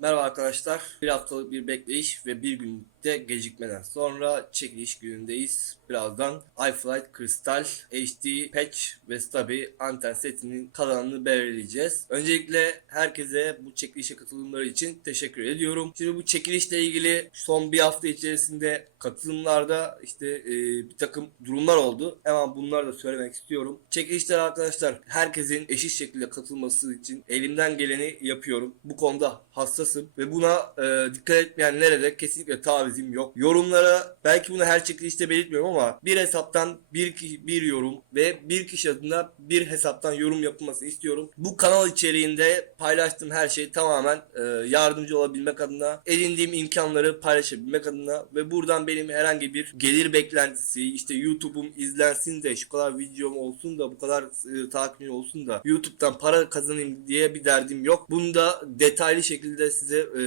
Merhaba arkadaşlar. Bir haftalık bir bekleyiş ve bir günlükte gecikmeden sonra çekiliş günündeyiz. Birazdan iFlight Crystal HD Patch ve tabi anten setinin kalanını belirleyeceğiz. Öncelikle herkese bu çekilişe katılımları için teşekkür ediyorum. Şimdi bu çekilişle ilgili son bir hafta içerisinde katılımlarda işte e, bir takım durumlar oldu. Hemen bunları da söylemek istiyorum. Çekilişler arkadaşlar herkesin eşit şekilde katılması için elimden geleni yapıyorum. Bu konuda hassasım ve buna e, dikkat etmeyenlere de kesinlikle tavizim yok. Yorumlara belki bunu her çekilişte belirtmiyorum ama bir hesaptan bir bir yorum ve bir kişi adına bir hesaptan yorum yapılmasını istiyorum. Bu kanal içeriğinde paylaştığım her şey tamamen e, yardımcı olabilmek adına, edindiğim imkanları paylaşabilmek adına ve buradan benim herhangi bir gelir beklentisi, işte YouTube'um izlensin de şu kadar videom olsun da bu kadar e, takipçi olsun da YouTube'dan para kazanayım diye bir derdim yok. Bunu da detaylı şekilde size e,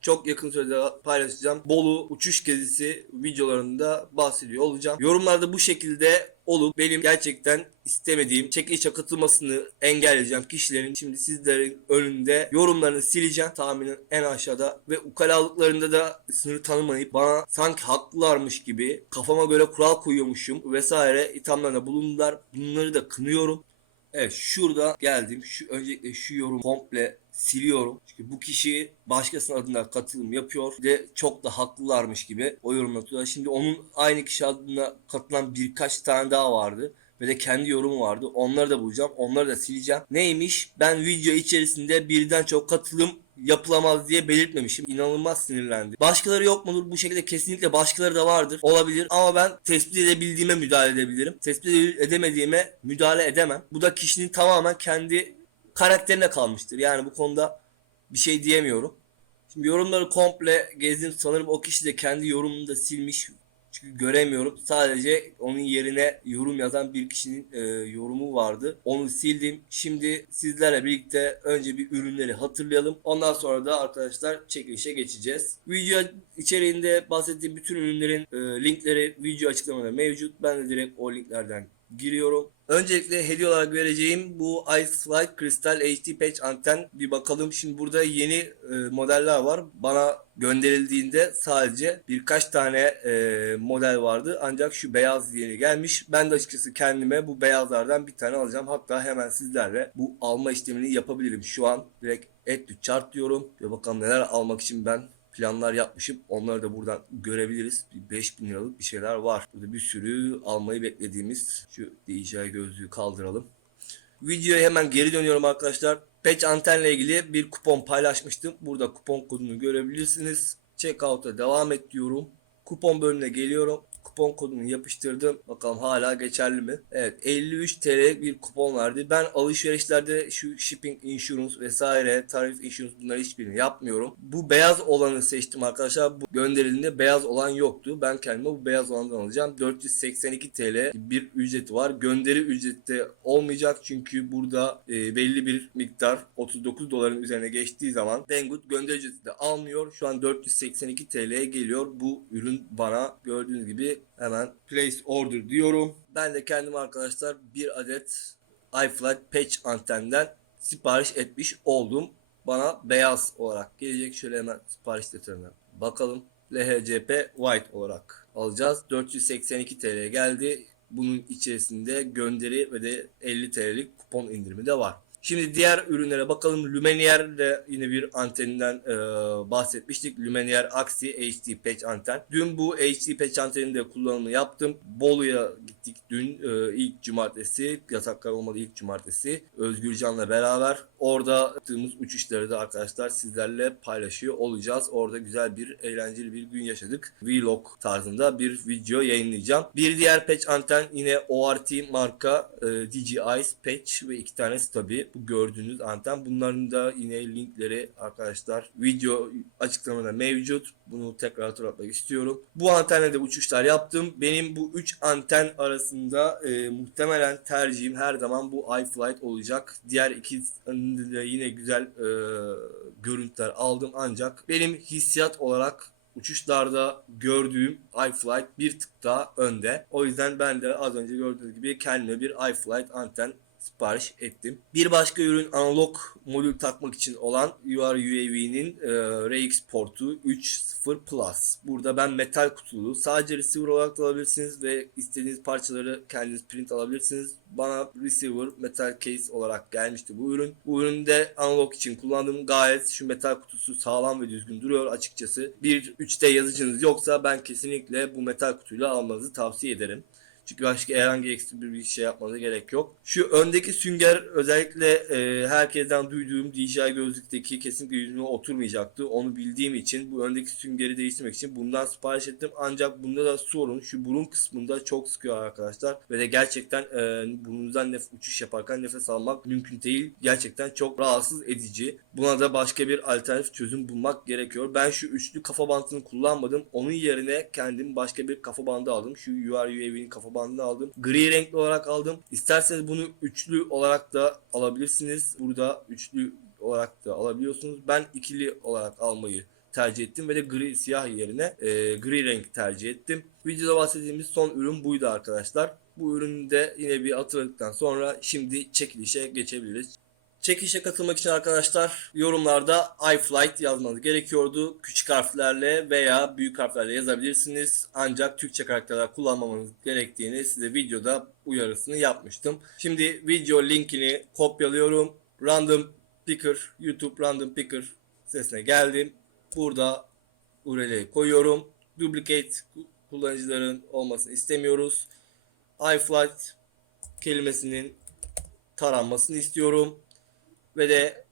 çok yakın sürede paylaşacağım. Bolu uçuş gezisi videolarında bahsediyor olacağım. Yorumlarda bu şekilde olup benim gerçekten istemediğim çekilişe katılmasını engelleyeceğim kişilerin şimdi sizlerin önünde yorumlarını sileceğim tahminen en aşağıda ve ukalalıklarında da sınır tanımayıp bana sanki haklılarmış gibi kafama göre kural koyuyormuşum vesaire ithamlarında bulundular. Bunları da kınıyorum. Evet şurada geldim. Şu öncelikle şu yorum komple siliyorum. Çünkü bu kişi başkasının adına katılım yapıyor. De çok da haklılarmış gibi o yorum atıyorlar. Şimdi onun aynı kişi adına katılan birkaç tane daha vardı. Ve de kendi yorumu vardı. Onları da bulacağım. Onları da sileceğim. Neymiş? Ben video içerisinde birden çok katılım yapılamaz diye belirtmemişim. İnanılmaz sinirlendi. Başkaları yok mudur? Bu şekilde kesinlikle başkaları da vardır. Olabilir. Ama ben tespit edebildiğime müdahale edebilirim. Tespit edemediğime müdahale edemem. Bu da kişinin tamamen kendi karakterine kalmıştır. Yani bu konuda bir şey diyemiyorum. Şimdi yorumları komple gezdim. Sanırım o kişi de kendi yorumunu da silmiş. Çünkü göremiyorum. Sadece onun yerine yorum yazan bir kişinin e, yorumu vardı. Onu sildim. Şimdi sizlerle birlikte önce bir ürünleri hatırlayalım. Ondan sonra da arkadaşlar çekilişe geçeceğiz. Video içeriğinde bahsettiğim bütün ürünlerin e, linkleri video açıklamada mevcut. Ben de direkt o linklerden giriyorum. Öncelikle hediye olarak vereceğim bu Ice Flight Crystal HD Patch anten bir bakalım. Şimdi burada yeni e, modeller var. Bana gönderildiğinde sadece birkaç tane e, model vardı. Ancak şu beyaz yeni gelmiş. Ben de açıkçası kendime bu beyazlardan bir tane alacağım. Hatta hemen sizlerle bu alma işlemini yapabilirim. Şu an direkt to chart diyorum. Ve bakalım neler almak için ben planlar yapmışım. Onları da buradan görebiliriz. Bir 5000 liralık bir şeyler var. Burada bir sürü almayı beklediğimiz şu DJI gözlüğü kaldıralım. Videoya hemen geri dönüyorum arkadaşlar. Patch antenle ilgili bir kupon paylaşmıştım. Burada kupon kodunu görebilirsiniz. Checkout'a devam et diyorum. Kupon bölümüne geliyorum. Kupon kodunu yapıştırdım. Bakalım hala geçerli mi? Evet 53 TL bir kupon verdi. Ben alışverişlerde şu shipping insurance vesaire tarif insurance bunları hiçbirini yapmıyorum. Bu beyaz olanı seçtim arkadaşlar. Bu gönderildiğinde beyaz olan yoktu. Ben kendime bu beyaz olandan alacağım. 482 TL bir ücreti var. Gönderi ücreti de olmayacak çünkü burada e, belli bir miktar 39 doların üzerine geçtiği zaman Banggood gönderi ücreti de almıyor. Şu an 482 TL'ye geliyor. Bu ürün bana gördüğünüz gibi hemen place order diyorum. Ben de kendim arkadaşlar bir adet iFlight patch antenden sipariş etmiş oldum. Bana beyaz olarak gelecek. Şöyle hemen sipariş detaylarına bakalım. LHCP white olarak alacağız. 482 TL geldi. Bunun içerisinde gönderi ve de 50 TL'lik kupon indirimi de var. Şimdi diğer ürünlere bakalım. Lumiere de yine bir anteninden e, bahsetmiştik. Lumiere Axi HD patch anten. Dün bu HD patch antenin de kullanımını yaptım. Bolu'ya gittik dün e, ilk cumartesi. Yasaklar olmadı ilk cumartesi. Özgürcan'la beraber. Orada yaptığımız uçuşları da arkadaşlar sizlerle paylaşıyor olacağız. Orada güzel bir eğlenceli bir gün yaşadık. Vlog tarzında bir video yayınlayacağım. Bir diğer patch anten yine ORT marka e, DJI patch ve iki tanesi tabi bu gördüğünüz anten. Bunların da yine linkleri arkadaşlar video açıklamada mevcut. Bunu tekrar hatırlatmak istiyorum. Bu antenle de uçuşlar yaptım. Benim bu 3 anten arasında e, muhtemelen tercihim her zaman bu iFlight olacak. Diğer iki de yine güzel e, görüntüler aldım ancak benim hissiyat olarak uçuşlarda gördüğüm iFlight bir tık daha önde. O yüzden ben de az önce gördüğünüz gibi kendime bir iFlight anten sipariş ettim. Bir başka ürün analog modül takmak için olan UR UAV'nin e, RX portu 3.0 Plus. Burada ben metal kutulu sadece receiver olarak da alabilirsiniz ve istediğiniz parçaları kendiniz print alabilirsiniz. Bana receiver metal case olarak gelmişti bu ürün. Bu üründe analog için kullandığım gayet şu metal kutusu sağlam ve düzgün duruyor açıkçası. Bir 3D yazıcınız yoksa ben kesinlikle bu metal kutuyla almanızı tavsiye ederim. Çünkü başka herhangi ekstra bir şey yapmanıza gerek yok. Şu öndeki sünger özellikle e, herkesten duyduğum DJI gözlükteki kesinlikle yüzüme oturmayacaktı. Onu bildiğim için bu öndeki süngeri değiştirmek için bundan sipariş ettim. Ancak bunda da sorun şu burun kısmında çok sıkıyor arkadaşlar. Ve de gerçekten e, burnunuzdan nef uçuş yaparken nefes almak mümkün değil. Gerçekten çok rahatsız edici. Buna da başka bir alternatif çözüm bulmak gerekiyor. Ben şu üçlü kafa bantını kullanmadım. Onun yerine kendim başka bir kafa bandı aldım. Şu UR UAV'nin kafa bandını aldım. Gri renkli olarak aldım. İsterseniz bunu üçlü olarak da alabilirsiniz. Burada üçlü olarak da alabiliyorsunuz. Ben ikili olarak almayı tercih ettim ve de gri siyah yerine e, gri renk tercih ettim. Videoda bahsettiğimiz son ürün buydu arkadaşlar. Bu ürünü de yine bir hatırladıktan sonra şimdi çekilişe geçebiliriz. Çekilişe katılmak için arkadaşlar yorumlarda iFlight yazmanız gerekiyordu. Küçük harflerle veya büyük harflerle yazabilirsiniz. Ancak Türkçe karakterler kullanmamanız gerektiğini size videoda uyarısını yapmıştım. Şimdi video linkini kopyalıyorum. Random Picker, YouTube Random Picker sesine geldim. Burada URL'yi koyuyorum. Duplicate kullanıcıların olmasını istemiyoruz. iFlight kelimesinin taranmasını istiyorum ve de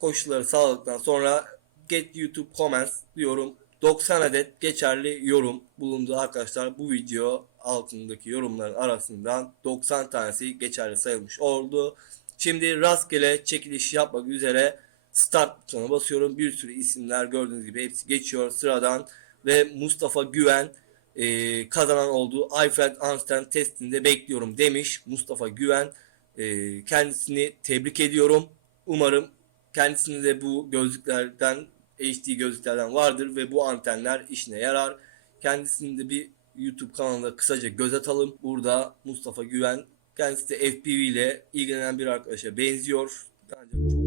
koşulları sağladıktan sonra get YouTube comments diyorum. 90 adet geçerli yorum bulundu arkadaşlar. Bu video altındaki yorumların arasından 90 tanesi geçerli sayılmış oldu. Şimdi rastgele çekiliş yapmak üzere start butonuna basıyorum. Bir sürü isimler gördüğünüz gibi hepsi geçiyor sıradan ve Mustafa Güven e, kazanan olduğu iFlight Einstein testinde bekliyorum demiş Mustafa Güven. E, kendisini tebrik ediyorum. Umarım kendisinde de bu gözlüklerden HD gözlüklerden vardır ve bu antenler işine yarar. Kendisini de bir YouTube kanalında kısaca göz atalım. Burada Mustafa Güven kendisi de FPV ile ilgilenen bir arkadaşa benziyor. Ancak çok